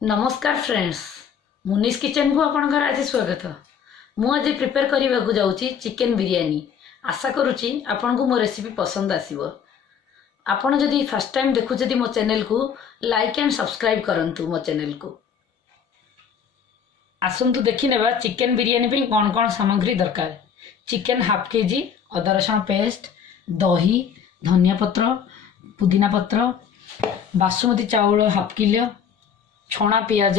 नमस्कार friends, मुनीस kitchen को आपणकर आज स्वागत। मु आज प्रिपेयर करने को जाऊँगी चिकेन बिरियानी। आशा करुच्ची आपण को मो रेसिपी पसंद आसीबो। आपण जदि फर्स्ट टाइम देखुछथि मो चैनल को लाइक एंड सब्सक्राइब करंतु मो चैनल को। आसंतु देखि नेबा चिकेन बिरियानी पे कौन कौन सामग्री दरकार। चिकेन हाफ केजी, अदा रसुण पेस्ट, दही, धनिया पत्र, पुदीना पत्र, बासमती चाउल हाफ किलो, छणा पियाज,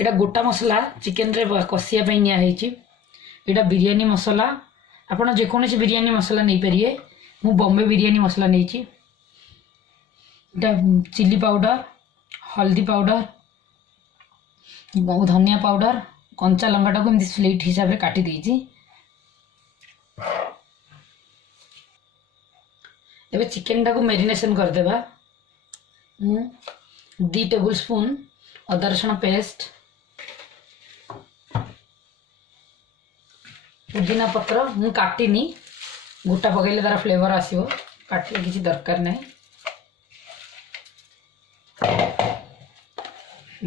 एटा गोटा मसला चिकेन रे कसिया पे निया हेची। एटा बिरियानी मसला, आपण जेकोसी बिरियानी मसला नहीं परिए। मु बॉम्बे बिरियानी मसला नहीं। एटा चिली पाउडर, हल्दी पाउडर, धनिया पाउडर, कंचा लंका को स्लेट हिसाब से काटी देची। एबे चिकेन टाको मैरिनेशन कर देबा। 2 टेबल स्पून अदा रसुण पेस्ट, पुदीना पत्र मु काटिनी, गोटा पकईले तार फ्लेवर आसीबो, काटले किसी दरकार नहीं।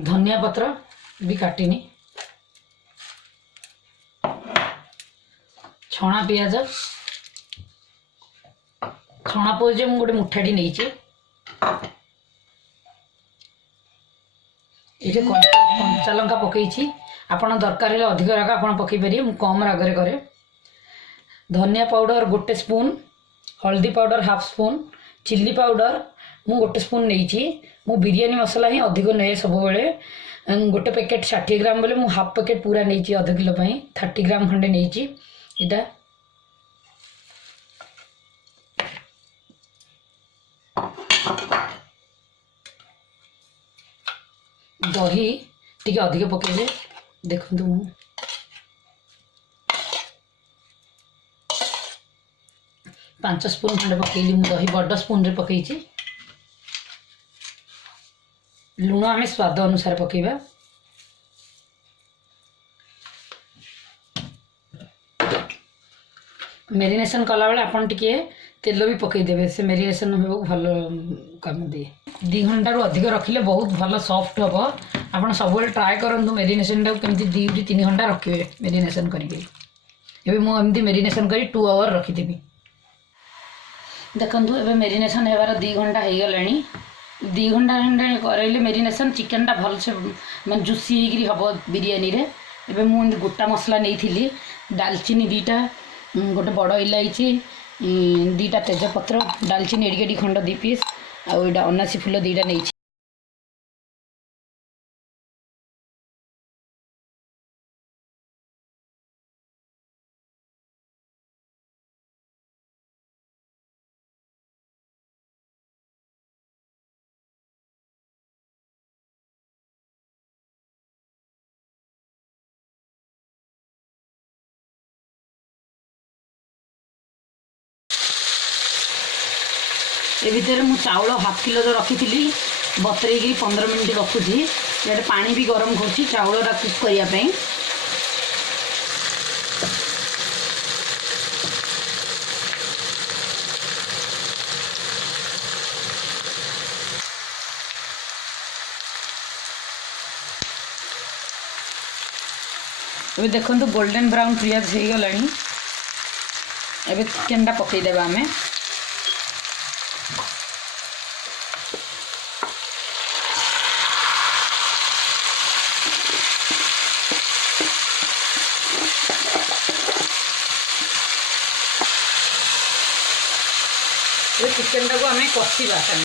धनिया पत्र भी काटिनी, छणा पियाज, छणा पियाज मु गोटे मुठाटी नहीं। ये कंचा लंका पकई, आपन दरकार है अधिक राग आप पकईपर, मु कम रागरे करे। धनिया पाउडर गोटे स्पून, हल्दी powder half spoon, chilli powder मु गोटे स्पून नहीं। मु बिरियानी मसला ही अधिक नए सब बेले। गोटे पैकेट 60 ग्राम बोले मु हाफ पैकेट पूरा नहीं, आधा किलो 30 ग्राम खंडे नहीं। इटा दही टी अधिक पकईले देखु, मु 5 स्पून खंडे पकईली। मु दही बड़ स्पून रे पकई। लुण आम स्वाद अनुसार पकईबा। मेरिनेशन कला बेले आपन टिके तेल भी पकई देबे, से मेरिनेशन हो भल काम दिए। 2 घंटा रु अधिक रखिले बहुत भल सॉफ्ट हम। आपन सब ट्राए करंतु मेरिनेशन टाक केमती 2-3 घंटा रखिए मेरिनेशन करिके। एबे मु एमती मेरिनेशन करी 2 आवर रखिदेबी। देखंतु एबे मेरिनेशन हेबार 2 घंटा हो गलानी। 2 घंटा खंडे करैले मेरिनेशन चिकेन टा भल से मैं जुसी होगी हम बिरियानी रे। एबे मु गोटा मसला नहीं थी, दालचीनी 2टा, गोटे बड़ इलायची 2टा, तेजपत्र, दालचीनी एडिकेडी खंड 2 पीस, आउटा अनासी फूल 2टा नहीं। ए भितर मु चाउल हाफ किलो जो रखी थी बतरे 15 मिनट रखुची। ये पानी भी गरम करुँच चाउल कुक करने। देखो गोल्डन ब्राउन पियाज हो गला। चिकेन टा पकईदेवा आम। चिकेन टाक आम कषा।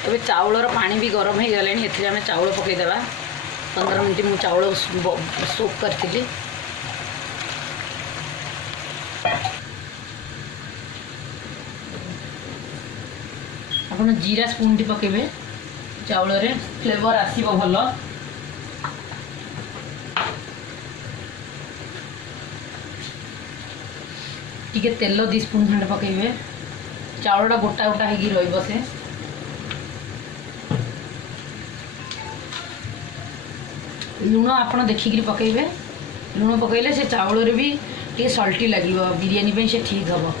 अबे चाउलर पानी भी गरम हो गले। आम चाउल पकईदेवा। 15 मिनट मु चाउल सोक करी। आप जीरा स्पून टी पकेबे चाउल रे, फ्लेवर आसीबो भल। टिके तेल 2 स्पून खंडे पकेबे चाउलटा गोटा गोटा होगी रहिबो से लुण आपण देखिक पकेबे लुण पकेले से चाउल रे भी टे सल्टी लगिवो बिरयानी पे से ठीक हम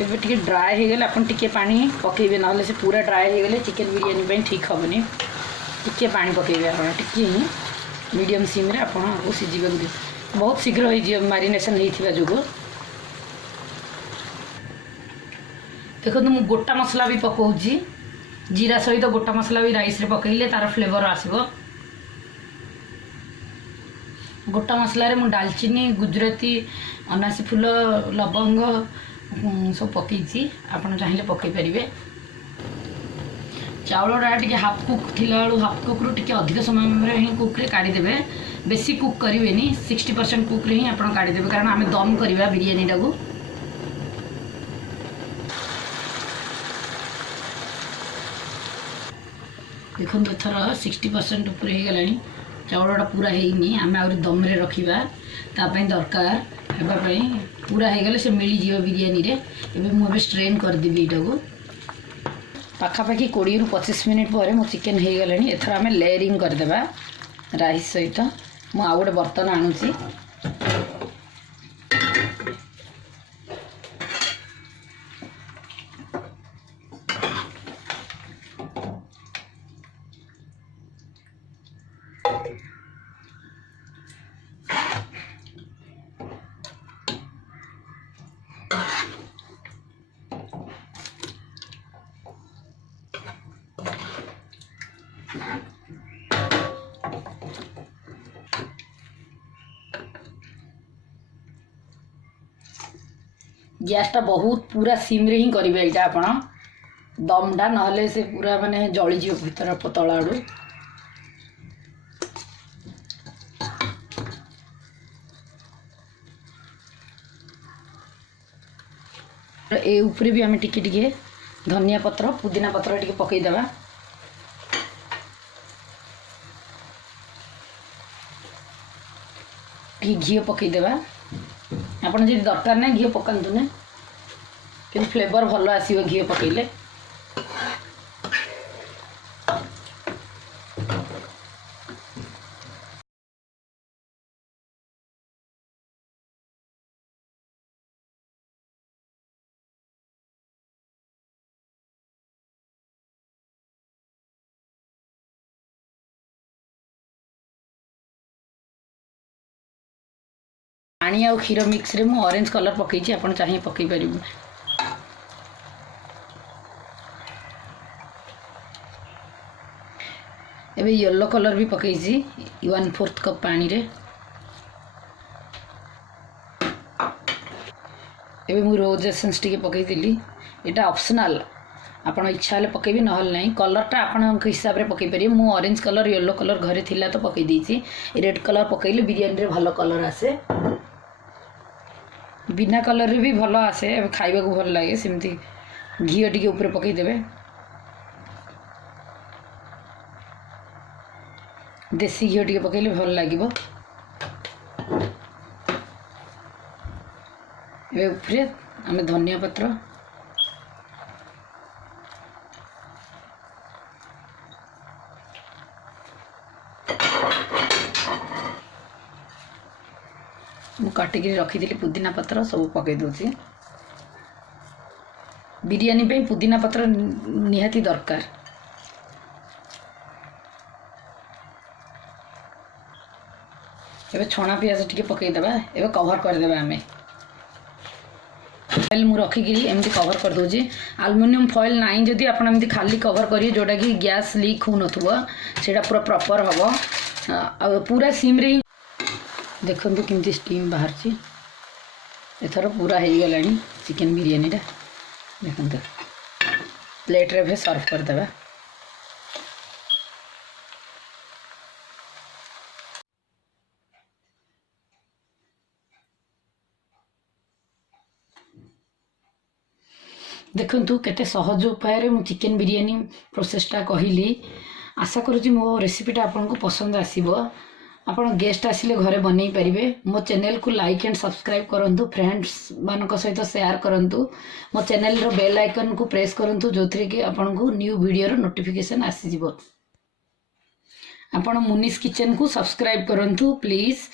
एबे टिके ड्राई हो गले अपन टिके पानी पकेबे ना से पूरा ड्राई हो गले चिकन बिरयानी पे ठीक हेनी टिके पानी पकेबे आप टिके ही मीडियम सिम रे आपण को सिझिबे दे बहुत शीघ्र हो मारिनेसन होइथिबा जोगो देखो मु गोटा मसला भी पकाउची जीरा सहित गोटा मसला भी राइस रे पकेले तार फ्लेवर आसीबो गोटा मसला रे मु दालचीनी गुजराती अनासी फूल लवंग सब पकईची आपन चाहिए पकई पारे चाउलटा टे हाफ कुक थिला हाफ कुक रु टे अधिक समय ही कुक रे काढ़ी देबे बेसी कुक करेनि 60% कुक रे ही आपन काढ़ी देबे कारण आमे दम करबा बिरयानी टाकू देखो एथर 60% ऊपर हो गलानी चाउलटा पूरा हैनी आमे आउरी दम रे रखिबा तापई दरकार हेबापई पूरा हो गले से मिली जीव बिरयानी रे एबे मु एबे स्ट्रेन कर देबी एटा को पाखापाखि 20 रु 25 मिनिट पर मो चिकन हो गलानी एथर आमे लेयरिंग कर देबा राइस सहित मु आ गोटे बर्तन आणुची गैसटा बहुत पूरा सिम रे ही करेंगे यहाँ आपण दमटा ना से पूरा माने जली जीव भीतर तल आड़ू ए ऊपर भी आम टिके टिके धनिया पत्र पुदीना पत्र टिके पकईदेवा घी पकईदेवा आपन जदि दरकार ना घी पकातु ना कि फ्लेवर भल आसो घी पकईले पानी आ क्षीर मिक्स रे मु ऑरेंज कलर पकईची आपण चाहिए पकई परिबु एबे येलो कलर भी पकईची 1/4 कप पानी रे एबे मु रोज एसेंस टिके पकई दिली एटा ऑप्शनल आपण इच्छा ले पकेबी नहल नहीं कलरटा आपण हिसाब रे पकई परिबे मु ऑरेंज कलर येलो कलर घरे थिला तो पकई दीची रेड कलर पकईले बिरयानी रे भलो कलर आसे बिना कलर रे भी भलो आसे खाइबा को भल लागे सेमती घी टिके ऊपर पकई देबे देसी घी टिके पकईले भल लागिबो ए ऊपर आमे धनिया पत्र मु काटिक रखी पुदीना पत्र सब पकई दूची बिरयानी पे पुदीना पत्र निहाती दरकार एबे छणा पियाज टिके पकई देबा एबे कवर कर देबा हमें फॉइल मु रखिकी एमती कवर कर दूची एल्युमिनियम फॉइल नाई जदि आपण एमती खाली कवर करिए जोटा कि गैस लीक हो नथुबो सेटा पूरा प्रॉपर हबो आ पूरा सिम रे देखो केमती स्टीम बाहर एथर पूरा हो गला चिकेन बिरयानी देखो प्लेट रे भी सर्व कर देबा देखु केते सहज उपाय रे मु चिकेन बिरयानी प्रोसेसटा कहली आशा करूँ मो रेसिपीटा आपन को पसंद आसीबो आपण गेस्ट आसिले घरे बनई पारिबे। मो चैनल को लाइक एंड सब्सक्राइब करंतु, फ्रेंड्स मानक सहित शेयर करंतु, मो चैनल रो बेल आइकन को प्रेस करंतु जोथरे कि आपन को न्यू वीडियो रो नोटिफिकेशन आसी जिवो। आपण मुनीस किचन को सब्सक्राइब करंतु प्लीज।